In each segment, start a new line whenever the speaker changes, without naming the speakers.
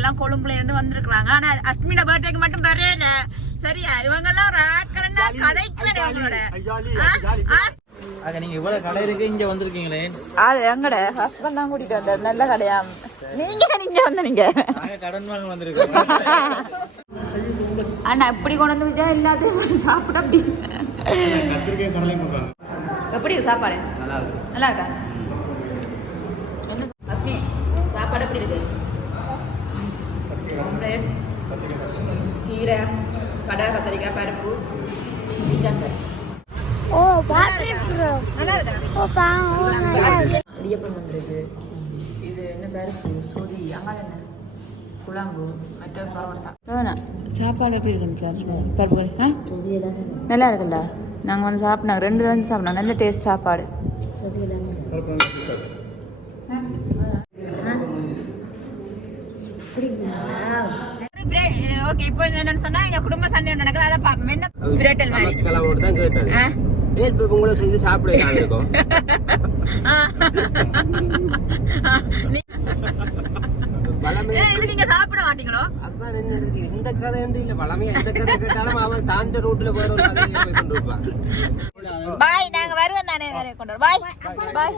எல்லாம் கொழும்புல இருந்து வந்திருக்காங்க ஆனா அஸ்மின பர்த்டேக்கு மட்டும் வரல சரியா? இவங்க எல்லாம் ராக்கரண்டா கதைக்கிறேன் அவங்களோட
அங்க நீங்க இவ்வளவு கடை இருக்கு இங்க வந்திருக்கீங்களே?
அது எங்கட? ஹஸ்பண்ட் தான் கூட்டிட்டு வந்தார். நல்ல கடையா? நீங்க நீங்க வந்த நீங்க
கடன் வாங்க வந்திருக்கோம்.
அண்ணா இப்படி கொண்டு வந்து வச்சா எல்லாத்தையும் சாப்பிட எப்படி இருக்கு சாப்பாடு?
நல்லா இருக்கு
நல்லா இருக்கா என்ன அஸ்மி சாப்பாடு எப்படி இருக்கு ஆம்லேட், கீரை கடலை கத்திரிக்காய் பருப்பு. சிக்கன் கறி
ஓ.
இடியப்பம் வந்திருக்கு. இது என்ன பருப்பு சொதி அங்கே என்ன? குழம்பு மற்ற வேணாம். சாப்பாடு எப்படி இருக்குன்னு பருப்பு நல்லா இருக்குல்ல? நாங்கள் வந்து சாப்பிட்டோம் ரெண்டு தான் சாப்பிட்டோம் நல்ல டேஸ்ட் சாப்பாடு. ஓகே இப்போ என்னன்னு சொன்னா எங்க குடும்ப சண்டை நடக்குது. அதை பாப்போம். என்ன? பிரட்டல் மாதிரி.
கிளம்போடு தான் கேட்டது. செய்து சாப்பிட
ஏய், இது நீங்க சாப்பிட மாட்டீங்களோ?
அதான் என்ன இருக்கு இந்த கதை என்று இல்ல வளமையா எந்த கதை கேட்டாலும் அவன் தாண்ட ரூட்ல போற ஒரு கதையை போய் கொண்டு இருப்பான்.
பாய் நாங்க வருவோம் தானே வர கொண்டு பாய் பாய்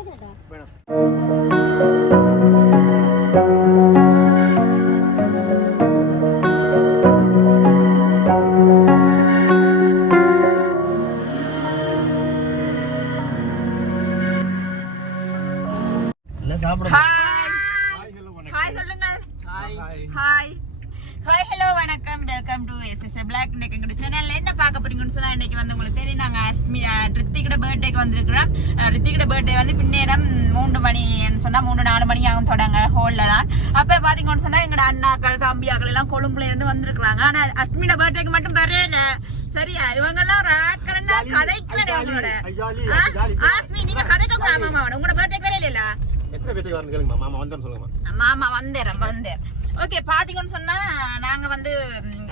ரித்திகோட பர்த்டேக்கு வந்திருக்கிறோம். ரித்திகோட பர்த்டே வந்து பின்னேரம் மூன்று மணின்னு சொன்னா மூணு நாலு மணி ஆகும் தொடங்க ஹோல்ல தான். அப்ப பாத்தீங்கன்னு சொன்னா எங்களோட அண்ணாக்கள் தம்பியாக்கள் எல்லாம் கொழும்புல இருந்து வந்திருக்காங்க ஆனா அஸ்மின பர்த்டேக்கு மட்டும் வரல. சரியா? இவங்க எல்லாம் ராக்கரண்டா கதைக்கிறேன் அவங்களோட. ஆஸ்மி நீங்க கதைக்க கூடாது மாமா உங்களோட பர்த்டே பேரே இல்லையா
எத்தனை பேர்த்துக்கு வரணும் கேளுங்கம்மா மாமா
வந்தேன் வந்தேன் ஓகே பாத்தீங்கன்னு சொன்னா நாங்க வந்து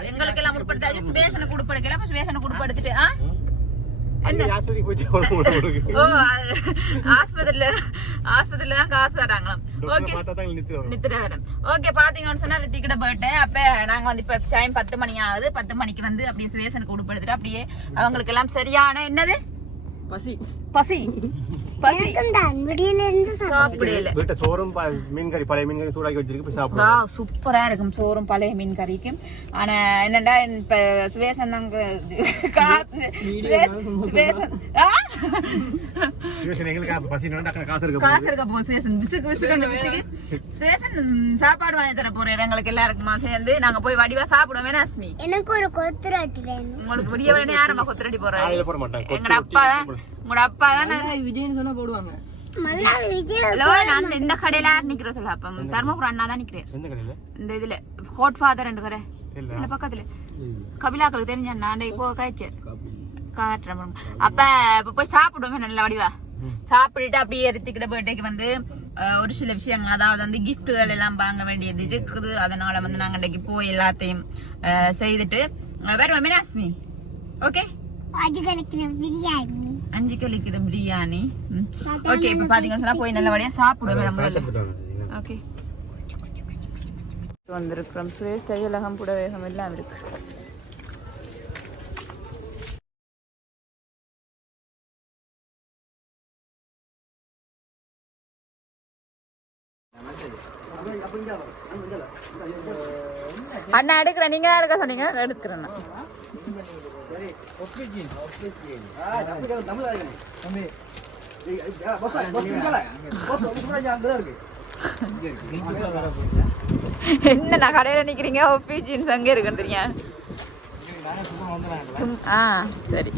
எங்களுக்கு எல்லாம் உட்படுத்தாச்சு சுவேஷனுக்கு உட்படுக்கல அப்ப சுவேஷனுக்கு உட்படுத்திட்டு ஆ? ஆஸ்பத்திரியில ஆஸ்பத்திரியில தான் காசு தராங்களாம் ஓகே.
நிறுத்தி வரும்.
ஓகே பாத்தீங்கன்னு சொன்னா ரித்திக்கிட்ட பர்த்டே அப்ப நாங்க வந்து இப்ப டைம் பத்து மணி ஆகுது. பத்து மணிக்கு வந்து அப்படியே சுவேஷனுக்கு உட்படுத்திட்டு அப்படியே அவங்களுக்கு எல்லாம் சரியான என்னது?
பசி.
பசி.
வீட்டை சோறும் மீன் கறி பழைய மீன் கறி சூடாக்கி வச்சிருக்கு
சூப்பரா இருக்கும் சோறும் பழைய மீன் கறிக்கும் ஆனா என்னடா இப்ப சுவேசன் காசு சுவேசன். சாப்பாடு வாங்கி தர எங்களுக்கு எல்லாருக்குமா சேர்ந்து நாங்க போய் வடிவா சாப்பிடுவோம்
எனக்கு ஒரு கொத்து ரொட்டி வேணும்.
உங்களுக்கு விடிய விட நேரமா கொத்தரடி போறாரு
காலையில போட மாட்டாங்க கொத்து
எங்கட அப்பா உங்களோட அப்பா தான்
விஜய்னு சொன்னா போடுவாங்க.
இந்த கடையில யார் நிக்கிறோம் சொல்ல அப்ப. தர்மபுரம் அண்ணா தான் நிக்கிறேன்.
எந்த கடையில?
இந்த இதுல ஹோட் ஃபாதர் ரெண்டு கடை.
இல்ல
பக்கத்துல. கபிலாக்களுக்கு தெரிஞ்ச நான் இப்போ காய்ச்சி காட்டுறேன் அப்ப இப்ப போய் சாப்பிடுவோமே நல்ல வடிவா சாப்பிட்டுட்டு அப்படியே எடுத்துக்கிட்ட பர்த்டேக்கு வந்து ஒரு சில விஷயங்கள் அதாவது வந்து கிஃப்ட்டுகள் எல்லாம் வாங்க வேண்டியது இருக்குது. அதனால வந்து நாங்க இன்னைக்கு போய் எல்லாத்தையும் அஹ், செய்துட்டு வருவோம். மீனாஸ்மி ஓகே
பிரியாணி.
அஞ்சு கழிக்கிற பிரியாணி. ஓகே இப்ப பாத்தீங்கன்னு சொன்னா போய் நல்லபடியா சாப்பிடுவோம் நம்ம ஓகே வந்திருக்கிறோம். சுரேஷ் தையலகம் புடவேகம் எல்லாம் இருக்கு. அண்ணா எடுக்கிறேன். நீங்க எடுக்க சொன்னீங்க. எடுக்கிறேன் நான். என்ன கடையில நிக்கிறீங்க? ஒப்பி ஜீன்ஸ் அங்கே சும்- ஆ சரி.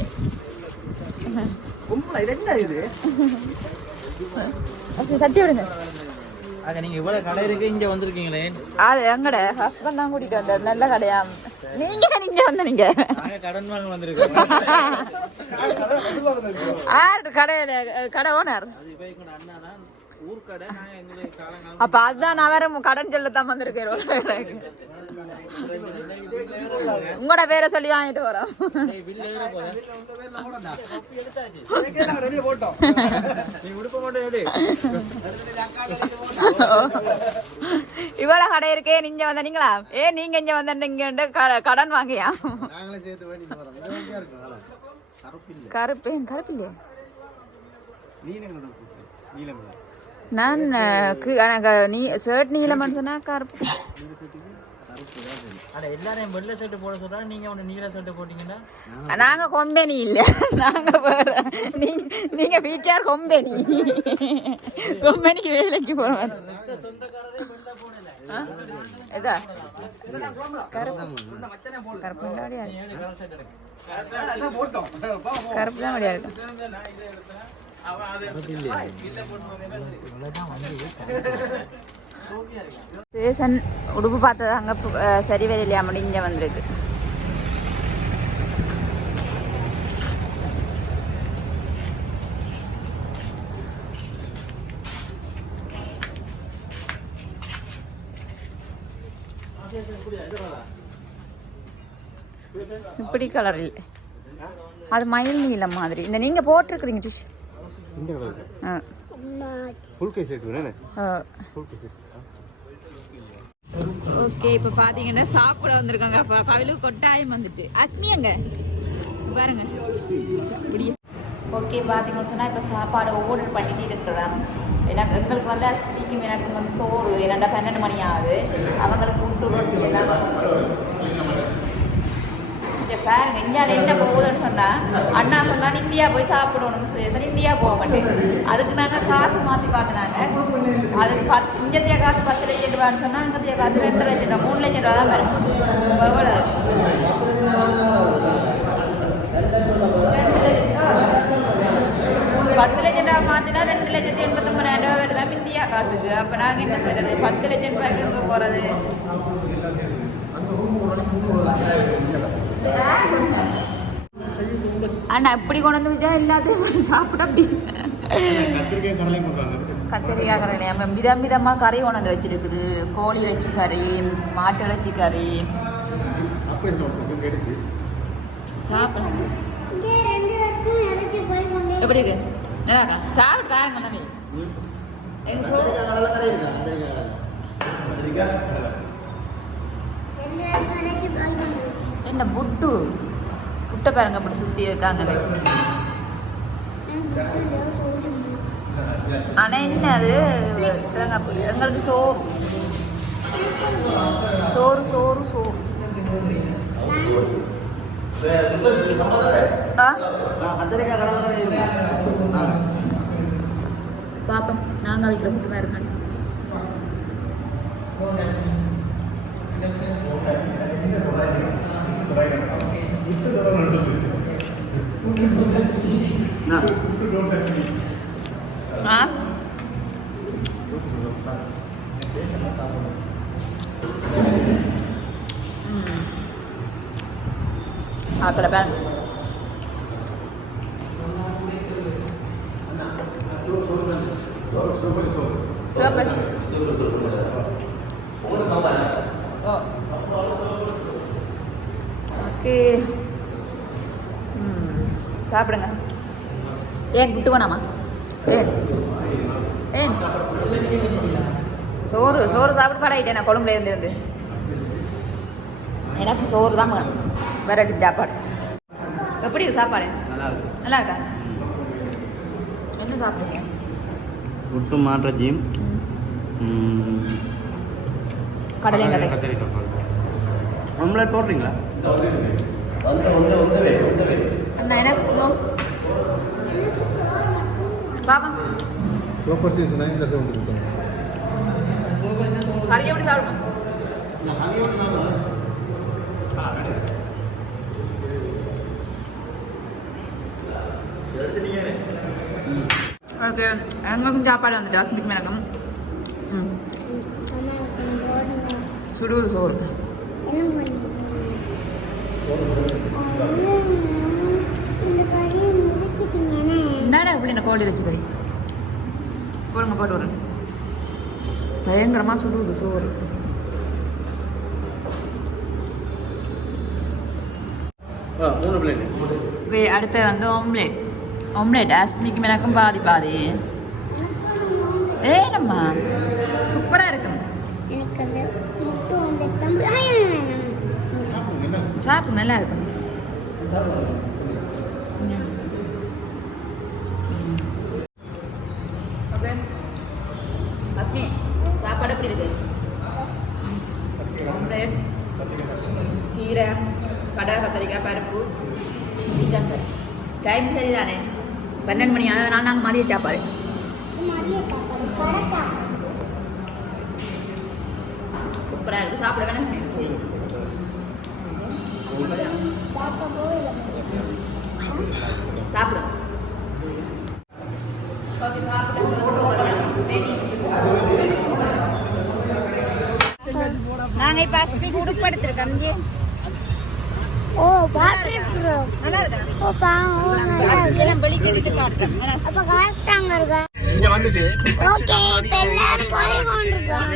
சரி, தட்டி விடுங்க.
அங்க நீங்க இவ்வளவு கடை இருக்கு இங்க வந்திருக்கீங்களே?
அது எங்கட? ஹஸ்பண்ட் தான் கூட்டிட்டு வந்தார். நல்ல கடையா? நீங்க நீங்க வந்த நீங்க
கடன் வாங்க வந்திருக்கோம்.
கடையில கடை ஓனர் அப்ப அதுதான் நான் வேற கடன் சொல்ல தான் வந்திருக்கேன். உங்களோட பேரை சொல்லி வாங்கிட்டு வரோம் இவ்வளவு கடை இருக்கே நீங்க வந்தீங்களா ஏ நீங்க இங்க வந்தீங்க கடன் வாங்கியா?
கருப்பேன் சேர்த்து கருப்பு
கருப்பு இல்லையா நான் நீ ஷர்ட் நீளம்னு சொன்னா கருப்பு.
அட எல்லாரையும் வெள்ளை சட்டை போட சொல்றா நீங்க ஒண்ணு நீல சட்டை போட்டீங்கன்னா?
நாங்க கொம்பெனி இல்ல நாங்க வேற நீங்க நீங்க பிகேஆர் கொம்பெனி. கொம்பெனிக்கு வேலைக்கு போறோம் இதா? கருப்பு. கருப்பு தான் வழியா. கருப்பு தான் பேசன் உடுப்பு பார்த்தது அங்க சரி வரையிலையா முடிஞ்ச வந்திருக்கு. இப்படி கலர் இல்லை. அது மயில் நீலம் மாதிரி. இந்த நீங்க போட்டிருக்கிறீங்க டிஷ் ஆ.
ஃபுல் கை செட் வேணே
ஆ.
ஃபுல் கை செட்
ஓகே இப்போ பாத்தீங்கன்னா சாப்பிட வந்திருக்காங்க. அப்போ கவிலு கொட்டாயம் வந்துட்டு. அஸ்மி அங்க? பாருங்க. ஓகே பார்த்தீங்கன்னு சொன்னால் இப்போ சாப்பாடு ஆர்டர் பண்ணிட்டு இருக்கிறோம். எனக்கு எங்களுக்கு வந்து அஸ்மிக்கும் எனக்கு வந்து சோறு. இரண்டா பன்னெண்டு மணி ஆகுது. அவங்களுக்கு கூப்பிட்டு ரொட்டி எல்லாம் பாருங்க இந்தியாவில் என்ன போகுதுன்னு சொன்னா அண்ணா சொன்னா இந்தியா போய் சாப்பிடணும்னு சொல்லி இந்தியா போக மாட்டேன். அதுக்கு நாங்க காசு மாத்தி பார்த்துனாங்க அதுக்கு பத் இங்கத்திய காசு பத்து லட்சம் ரூபான்னு சொன்னா அங்கத்திய காசு ரெண்டு லட்சம் ரூபா மூணு லட்சம் ரூபா தான் வரும். பத்து லட்சம் ரூபா மாத்தினா ரெண்டு லட்சத்தி எண்பத்தொம்பதாயிரம் ரூபா வருதா? இந்தியா காசுக்கு. அப்ப நாங்க என்ன செய்யறது பத்து லட்சம் ரூபாய்க்கு எங்க போறது? அண்ணா இப்படி கொண்டு வந்து விட்டா எல்லாத்தையும் சாப்பிட அப்படி
கத்திரிக்காய்
கறி நம்ம விதம் விதமாக கறி கொண்டு வந்து வச்சிருக்குது. கோழி இறைச்சி கறி மாட்டு இறைச்சி கறி.
கொண்டே
எப்படி இருக்கு? நல்லா இருக்கா சாப்பிட்டு பாருங்க தம்பி எங்க சோ
கத்திரிக்காய் கடலை இருக்கா கத்திரிக்காய் கடலை
ரெண்டு பேருக்கும் இறச்சி போய் கொண்டு
என்ன புட்டு? புட்டை பாருங்க அப்படி சுற்றி இருக்காங்க. ஆனா என்ன அது? தேங்காய் பூ. எங்களுக்கு சோறு. சோறு சோறு சோறு. ஆ?
கத்திரிக்காய் கடலை இருக்கா
பாப்போம் நாங்கள் வீட்டில் மட்டுமே இருக்கேன் ஆ ம் ஆக்கல பாருங்க சூப்பர் ஓ ஓகே சாப்பிடுங்க. ஏன் விட்டு வேணாமா ஏன்? ஏன்? சோறு சோறு சாப்பிட்டு பழகிட்டேன் நான் கொழும்புல இருந்து எனக்கு சோறு தான் வேணும். வெரைட்டி சாப்பாடு. எப்படி சாப்பாடு?
நல்லா இருக்கு
என்ன சாப்பிடுங்க
புட்டு மாற்றஜியும்
கடலையும் கடலை
ஆம்லெட் போடுறீங்களா?
சூப்பர் சீசன் இந்த சவுண்ட் கொடுத்தாங்க
கறி எப்படி சாப்பிடுங்க ஓகே எங்களுக்கும் சாப்பாடு வந்துட்டு ஹாஸ்பிட்டல் எனக்கும் ம் சுடுவது சோறு
இந்த
இந்தாடா இப்படி என்ன கோழி வச்சு கறி போடுங்க போட்டு விட்றேன். பயங்கரமாக சுடுவது சோறு. ஓகே அடுத்து வந்து ஆம்லேட் ஆம்லேட் அஸ்மிக்கு எனக்கும் பாதி பாதி. ஏனம்மா சூப்பராக இருக்கும்
எனக்கு அந்த முட்டை வந்து
சாப்பிடும் நல்லா இருக்கும். சாப்பாடு எப்படி இருக்கு கீரை கடலை கத்தரிக்காய் பருப்பு சிக்கன் கறி. டைம் சரிதானே? பன்னெண்டு மணி அதனால் நாங்கள் மதிய சாப்பாடு. சூப்பராக இருக்குது சாப்பிட வேணாம். சரி. நாங்க இப்ப அஸ்மி உடுப்படுத்திருக்கோம் இங்கே.
ஓ வாட்டர் ப்ரோ
நல்லா இருக்கா
ஓ பா ஓ நல்லா இருக்கு.
எல்லாம் வெளிக்கிட்டு காட்டுறோம்.
அப்ப காஸ்டாங்க இருக்கா?
இங்க வந்துட்டு
ஓகே இப்ப எல்லாரும் போய் கொண்டிருக்கோம்.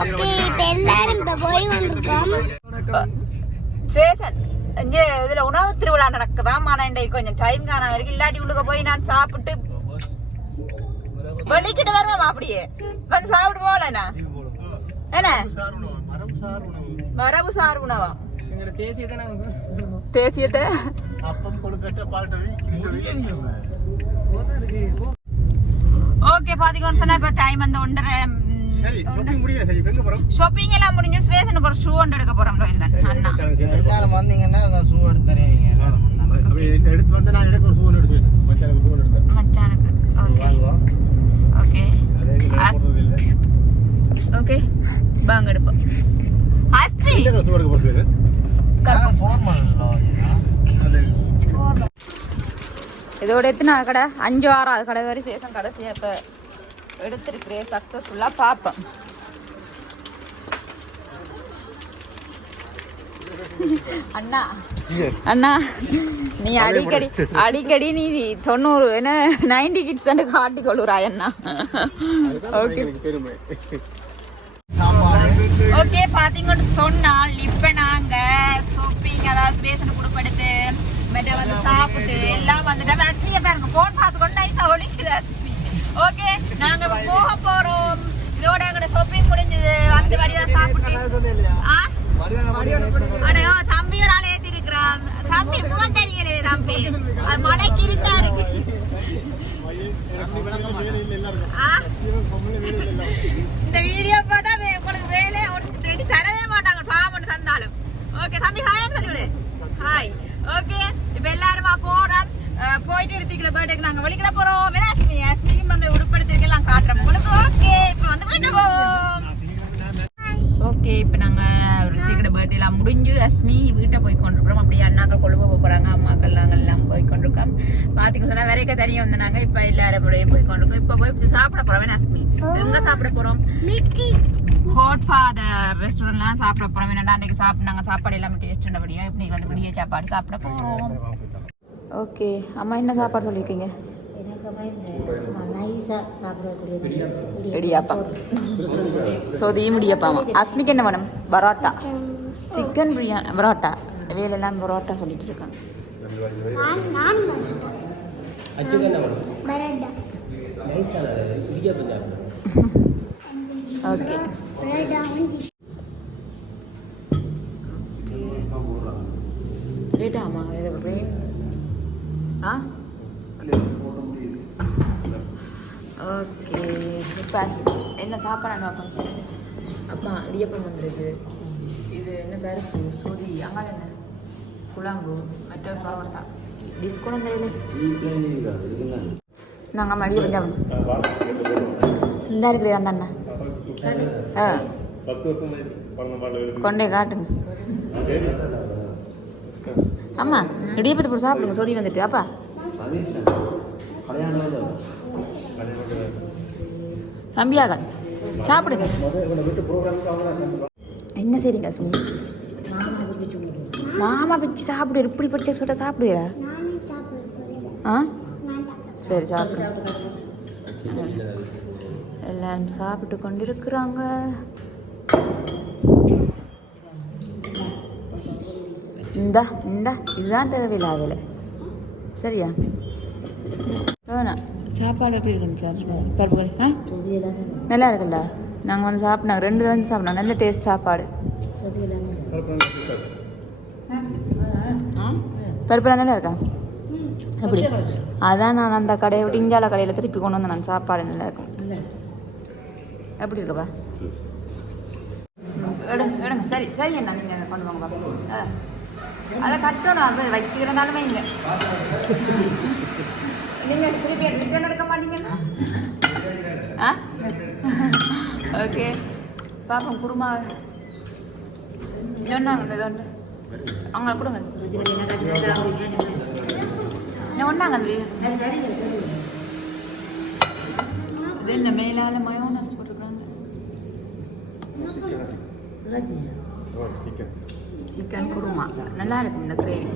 ஓகே இப்ப எல்லாரும் இப்ப போய் கொண்டிருக்கோம்.
சேசன் இங்கே இதுல உணவு திருவிழா நடக்குதாம் ஆனா இன்றைக்கு கொஞ்சம் டைம் காண வரைக்கும் இல்லாட்டி உள்ளுக்க போய் நான் சாப்பிட்டு வெளிக்கிட்டு வருவோம் அப்படியே வந்து சாப்பிட்டு போகலண்ணா என்ன? மரபு சார் உணவா?
தேசியத்தை.
ஓகே பாத்தீங்கன்னு சொன்னா இப்ப டைம் அந்த ஒன்றரை
சரி ஷாப்பிங் முடியல சரி இப்ப எங்க போறோம்?
ஷாப்பிங் எல்லாம் முடிஞ்சு ஸ்பேஷனுக்கு ஒரு ஷூ ஒன்று எடுக்க போறோம் இந்த அண்ணா.
எல்லாரும் வந்தீங்கன்னா ஷூ எடுத்து
எடுத்து வந்து நான் எனக்கு ஒரு ஃபோன் எடுத்து மச்சானுக்கு
மச்சானுக்கு. ஓகே. ஓகே வாங்க. எடுப்போம். ஹஸ்தி
ல வந்தோம்.
இதோட எத்தனை கடை? அஞ்சு ஆறாவது கடை வரை சேஷம் கடைசியா இப்ப எடுத்திருக்கிறேன் சக்சஸ்ஃபுல்லா பார்ப்போம் அண்ணா அண்ணா நீ அடிக்கடி அடிக்கடி நீ தொண்ணூறு என்ன நைன்டி கிட்ஸ் காட்டி கொள்ளுறாய் அண்ணா. ஓகே ஓகே பாத்தீங்கன்னு சொன்னால் இப்ப நாங்க ஷாப்பிங் அதாவது ஸ்பேஷன் குடுப்படுத்து மெட்ட வந்து சாப்பிட்டு எல்லாம் வந்துட்டு பாருங்க போன் பார்த்து கொண்டு நைஸா ஒழிக்குது. அஸ்மி ஓகே நாங்க போக போறோம். இதோட எங்களோட ஷாப்பிங் முடிஞ்சது. வந்து வடிவா சாப்பிட்டு. அடையோ தம்பி ஒரு ஆள் ஏத்தி இருக்கிறான் தம்பி முகம் தெரியல தம்பி. அது மலைக்கு இருட்டா இருக்கு. ஆ? இந்த வீடியோ பார்த்தா உங்களுக்கு வேலையை தேடி தரவே மாட்டாங்க பாவம் தந்தாலும். ஓகே தம்பி ஹாய் சொல்லிவிடு. ஹாய் ஓகே இப்போ எல்லாருமா போறோம். போயிட்டு எடுத்துக்கிற பர்த்டேக்கு நாங்கள் வழிக்கிட போறோம். வேணா அஸ்மி அஸ்மிக்கும் வந்து உடுப்படுத்திருக்கு எல்லாம் காட்டுறோம். உங்களுக்கு ஓகே இப்போ வந்து வீட்டு போவோம் ஓகே இப்போ நாங்கள் ரித்திகோட பர்த்டே எல்லாம் முடிஞ்சு அஸ்மி வீட்டை போய் கொண்டிருக்கிறோம். அப்படியே அண்ணாக்கள் கொழுவ போக போகிறாங்க அம்மாக்கள் நாங்கள் எல்லாம் போய் கொண்டிருக்கோம். பார்த்தீங்கன்னு சொன்னால் வரைக்கும் தெரிய வந்து நாங்கள் இப்போ எல்லாரும் கூடயும் போய் கொண்டிருக்கோம். இப்போ போய் சாப்பிட போகிறோம் அஸ்மி எங்கே சாப்பிட போகிறோம்
மிட்டி
ஹோட் ஃபாதர் ரெஸ்டாரண்ட்லாம் சாப்பிட போகிறோம் என்னடா அன்றைக்கி சாப்பிட்டு நாங்கள் சாப்பாடு எல்லாமே டேஸ்ட் பண்ணபடியாக இப்போ வந்து விடிய சாப்பாடு சாப்பிட போகிறோம் ஓகே. அம்மா என்ன சாப்பாடு சொல்லியிருக்கீங்க? இடியாப்பம். சோதி முடியப்பாமா அஸ்மிக்கு என்ன வேணும்? பரோட்டா. சிக்கன் பிரியாணி பரோட்டா. வேலையெல்லாம் பரோட்டா சொல்லிட்டு இருக்காங்க.
நான் நான்
அச்சுக்கு
ஓகே இப்போ என்ன சாப்பாடு பார்ப்போம் அப்பா? இடியப்பம் வந்துருக்கு. இது என்ன பருப்பு சோதி. அங்கே என்ன? குழம்பு மற்ற பரோட்டா டிஸ்கவுண்ட் தெரியல நாங்கள் மடிய பஞ்சாபம் இந்த இருக்கிறேன் அந்த அண்ணா? ஆ. கொண்டே காட்டுங்க. அம்மா இடியப்பத்தை போட்டு சாப்பிடுங்க சோதி வந்துட்டு அப்பா தம்பியாக சாப்பிடுங்க. என்ன சரிங்க அஸ்மி மாமா வச்சு சாப்பிடு இப்படி பிடிச்ச சொல்ல
சாப்பிடுவீரா
ஆ? சரி சாப்பிடு. எல்லாரும் சாப்பிட்டு கொண்டிருக்கிறாங்க. இந்த இந்த இதுதான் தேவையில்லாதல சரியா? வேணாம் சாப்பாடு எப்படி இருக்குன்னு பருப்பு கறி ஆ? நல்லா இருக்குல்ல நாங்கள் வந்து சாப்பிட்டாங்க ரெண்டு தான் சாப்பிட்டோம் நல்ல டேஸ்ட் சாப்பாடு. பருப்புலாம் நல்லா இருக்கா? எப்படி அதான் நான் அந்த கடையை விட்டு இந்தியாவில் கடையில் திருப்பி கொண்டு வந்தேன். நான் சாப்பாடு நல்லா இருக்கும். எப்படி இருக்குப்பா எடுங்க எடுங்க. சரி சரி என்ன நீங்கள் கொண்டு வாங்க பாப்பா ஆ. அதை கட்டணும் அது வைக்கிறனாலுமே இங்கே. நீங்கள் திருப்பி ரிட்டர்ன் எடுக்க மாட்டீங்கன்னா ஆ? ஓகே. பாப்போம் குருமா. சொன்னாங்க இந்த இது அவங்க கொடுங்க. என்ன ஒன்றாங்க அந்த இது என்ன மேலால மயோனஸ் போட்டுருக்காங்க? சிக்கன் குருமா. நல்லா இருக்கும் இந்த கிரேவி.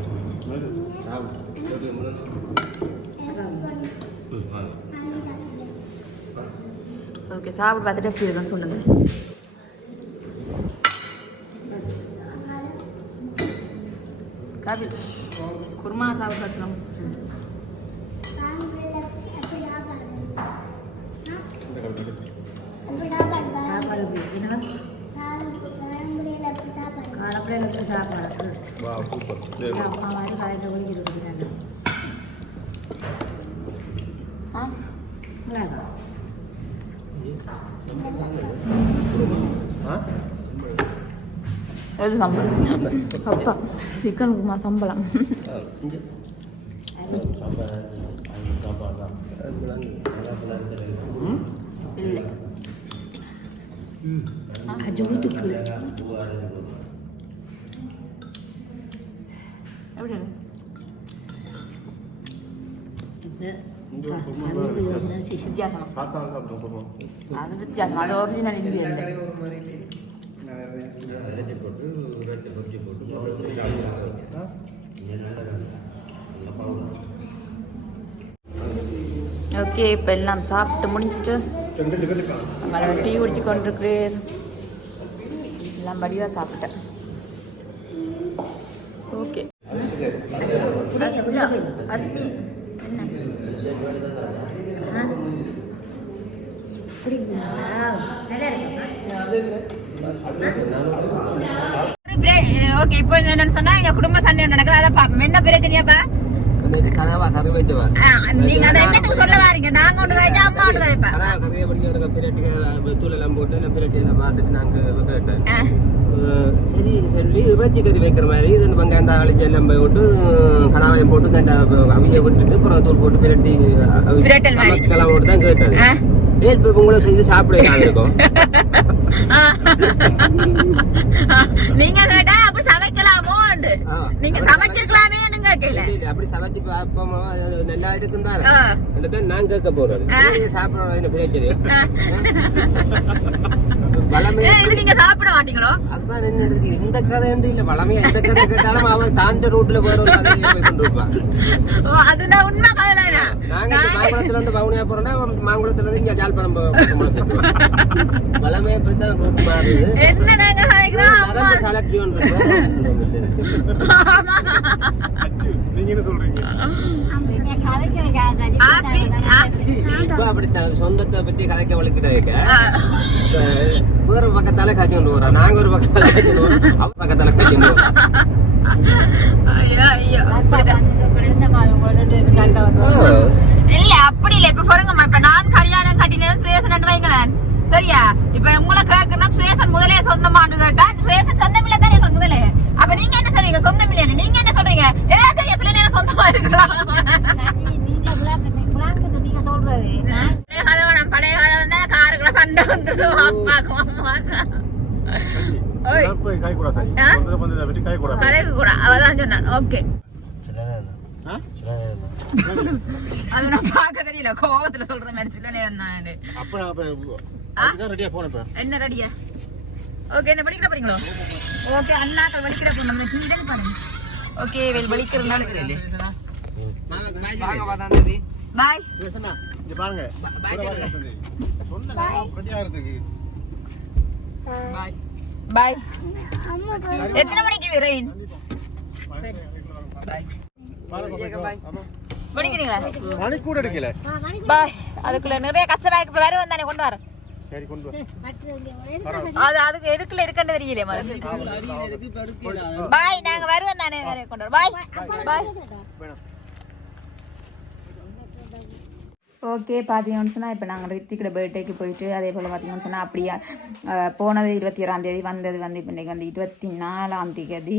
ஓகே சாப்பிட்டு பார்த்துட்டு எப்படி இருக்குன்னு சொல்லுங்கள் காபில் குருமா சாப்பிட்டு வச்சுலாம் ஆ எது சம்பளம் அப்பா சிக்கன் குருமா சம்பளம் இல்லை எப்படி இருக்கு? வித்தியாசமா அது வித்தியாசம் அது ஒரிஜினல் இந்தியா இல்லை ஓகே இப்போ எல்லாம் சாப்பிட்டு முடிஞ்சிட்டு அங்கே டீ குடிச்சு கொண்டிருக்கிறேன் எல்லாம் வடிவாக சாப்பிட்டேன் ஓகே அஸ்மி ஓகே இப்போ என்னன்னு சொன்னா எங்க குடும்ப சண்டை நடக்குது அதை என்ன பிரச்சனையாப்பா நீங்க அதை சொல்ல வாரீங்க. நாங்க அம்மா
கறியை பிரட்டி தூளெல்லாம் போட்டு எல்லாம் பிரட்டி எல்லாம் கேட்டேன். அஹ் சரி சொல்லி இறைச்சி கறி வைக்கிற மாதிரி இது வெங்காயம் தாளிச்சு எல்லாம் போட்டு கனாவையும் போட்டு கண்ட அவிய விட்டுட்டு அப்புறம் தூள் போட்டு பிரட்டி. சமைக்கலாம் போட்டு தான் கேட்டது உங்களை சாப்பிட இருக்கும்
நீங்க கேட்டா
ஆ.
நீங்க சமைச்சிருக்கலாமேன்னு கேட்கல
அப்படி சமைச்சு பார்ப்போமோ நல்லா இருக்கும் தானே நான் கேட்க போறது. சாப்பிட பிரச்சனை?
நீங்க சாப்பிட மாட்டீங்களோ?
என்ன இருக்கு? இந்த கதை இல்ல வளமையா எந்த கதை கேட்டாலும் அவன் தாண்ட ரூட்ல வேற ஒரு கதையை போய் கொண்டிருப்பான்
ஓ, அதுதான் உண்மை கதை தானே.
நாங்க இங்க மாங்குளத்துல இருந்து பவுனியா போறோம்னா மாங்குளத்துல இருந்து இங்க ஜாழ்ப்பாணம் போ- பக்கமா கட்டுவான். வளமையா இப்படித்தான் ரூட் மாறுது.
என்ன நாங்க
நீங்க என்ன சொல்றீங்க?
சொந்தத்தை பற்றி கதைக்க வளர்க்கிட்ட. வேற பக்கத்தால காய்ச்சி கொண்டு போறான் நாங்க ஒரு பக்கத்தால காய்ச்சி அவன் பக்கத்தால காய்ச்சி கொண்டு.
இல்ல அப்படி இல்ல. இப்ப பாருங்கம்மா இப்ப நான் கல்யாணம் கட்டினேன் சுயசன் வைங்களேன். சரியா? இப்ப உங்களை கேட்கணும். சுயசன் முதலே சொந்தமானு கேட்டா சுயசன் சொந்தம் இல்ல தானே எங்களுக்கு முதலே. அப்ப நீங்க என்ன சொல்றீங்க? சொந்தம் இல்ல நீங்க என்ன சொல்றீங்க? ஏதாவது தெரியும் சில நேரம் சொந்தமா இருக்கலாம் பழைய கதை வேணாம். பழைய கதை வந்தா காருக்குள்ள சண்டை வந்துடும் சொன்னான். ஓகே? அது நான் தெரியல கோவத்துல சொல்ற மாதிரி சில நேரம் தான்
அப்ப ரெடியா இப்ப
என்ன ரெடியா ஓகே என்ன படிக்கிற போறீங்களோ? ஓகே அண்ணாக்கள் வலிக்கிற போறோம் நம்ம தான் பாருங்க. ஓகே வெல்
வாங்க வாதாந்ததி
பாய்
பேசுனா இங்க பாருங்க. சொன்ன ரெடியா இருக்கு
பாய் எத்தனை மணிக்கு ரெயின் முடிக்கிறீங்களா
மணிக்கூட எடுக்கல.
பாய் அதுக்குள்ள நிறைய கஷ்டமா இருக்கு. இப்ப வருவோம் தானே கொண்டு வரேன்
சரி கொண்டு
அது அதுக்கு எதுக்குள்ள இருக்குன்னு தெரியல பாய் நாங்க வருவோம் தானே வேற கொண்டு பாய் பாய். ஓகே பார்த்தீங்கன்னு சொன்னால் இப்போ நாங்கள் ரித்திக்கிட பர்த்டேக்கு போயிட்டு அதே போல் பார்த்தீங்கன்னு சொன்னால் அப்படியே போனது இருபத்தி ஓராம் தேதி வந்தது வந்து இப்போ இன்றைக்கி வந்து இருபத்தி நாலாம் தேதி.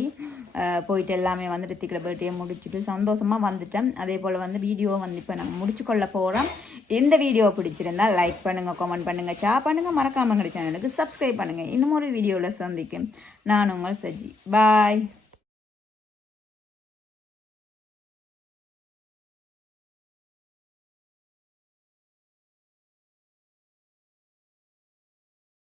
போயிட்டு எல்லாமே வந்து ரித்திக்கிட பர்த்டே முடிச்சுட்டு சந்தோஷமாக வந்துட்டேன். அதே போல் வந்து வீடியோ வந்து இப்போ நாங்கள் முடிச்சு கொள்ள போகிறோம் எந்த வீடியோ பிடிச்சிருந்தா லைக் பண்ணுங்கள் கமெண்ட் பண்ணுங்கள் ஷேர் பண்ணுங்கள் மறக்காமல் எங்கள் சேனலுக்கு சப்ஸ்கிரைப் பண்ணுங்கள் இன்னும் ஒரு வீடியோவில் சந்திக்கும். நான் உங்கள் சஜி. பாய்